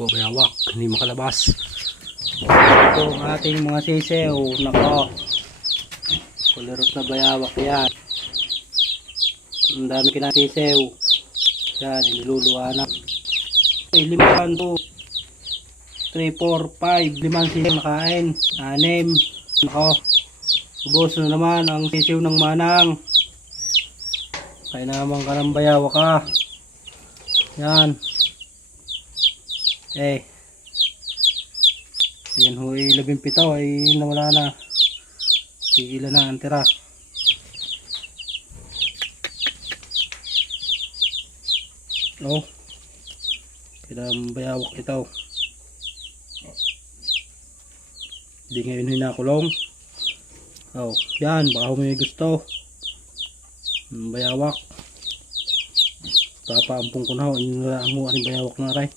po bayawak, hindi makalabas. Ito ang ating mga sisew. Nako, kulirot na bayawak yan. Ang dami kinasisew. Yan, niluluwa na. 5, 1, 2, 3, 4, 5, 5 sisew nakain. 6. Nako, ubos na naman ang sisew ng manang. Kaya naman ka ng bayawak ka. Yan. Yan ho, 17 ay nawala na. Ilan na ang tira. Oh, kailang bayawak ito. Hindi ngayon hinakulong. Oh, yan, baka may gusto. Bayawak. Papaampong ko na ho, inulaan mo ang bayawak na rin.